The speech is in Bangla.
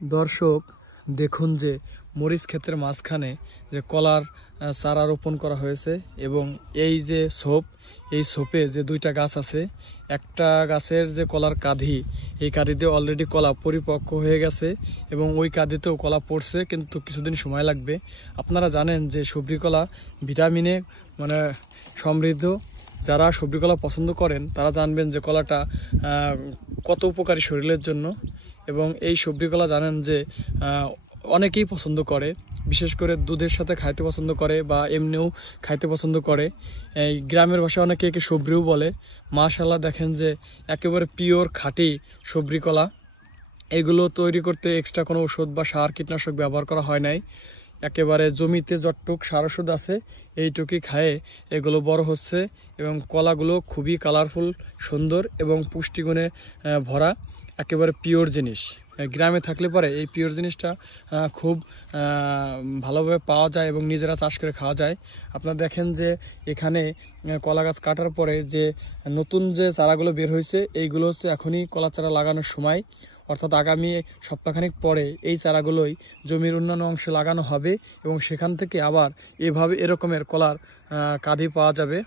দর্শক দেখুন যে মরিচ ক্ষেতের মাঝখানে যে কলার চারা রোপণ করা হয়েছে এবং এই যে এই ছোপে যে দুইটা গাছ আছে, একটা গাছের যে কলার কাঁধি, এই কাঁধিতে অলরেডি কলা পরিপক্ক হয়ে গেছে এবং ওই কাঁধিতেও কলা পড়ছে, কিন্তু কিছুদিন সময় লাগবে। আপনারা জানেন যে সবজি কলা ভিটামিনে মানে সমৃদ্ধ। যারা সবজি কলা পছন্দ করেন তারা জানবেন যে কলাটা কত উপকারী শরীরের জন্য। এবং এই সবজি কলা জানেন যে অনেকেই পছন্দ করে, বিশেষ করে দুধের সাথে খাইতে পছন্দ করে বা এমনিও খাইতে পছন্দ করে। এই গ্রামের ভাষায় অনেকে একে সবরিও বলে। মাশাআল্লাহ, দেখেন যে একেবারে পিওর খাঁটি সবজি কলা। এগুলো তৈরি করতে এক্সট্রা কোনো ওষুধ বা সার কীটনাশক ব্যবহার করা হয় নাই। একেবারে জমিতে যতটুক সার ওষুধ আছে এইটুকুই খায়ে এগুলো বড় হচ্ছে এবং কলাগুলো খুবই কালারফুল, সুন্দর এবং পুষ্টিগুণে ভরা। একেবারে পিওর জিনিস। গ্রামে থাকলে পরে এই পিওর জিনিসটা খুব ভালোভাবে পাওয়া যায় এবং নিজেরা চাষ করে খাওয়া যায়। আপনারা দেখেন যে এখানে কলা গাছ কাটার পরে যে নতুন যে চারাগুলো বের হয়েছে, এইগুলো হচ্ছে এখনই কলা চারা লাগানোর সময়, অর্থাৎ আগামী সপ্তাহখানিক পরে এই চারাগুলোই জমির অন্যান্য অংশে লাগানো হবে এবং সেখান থেকে আবার এরকমের কলার কাঁধি পাওয়া যাবে।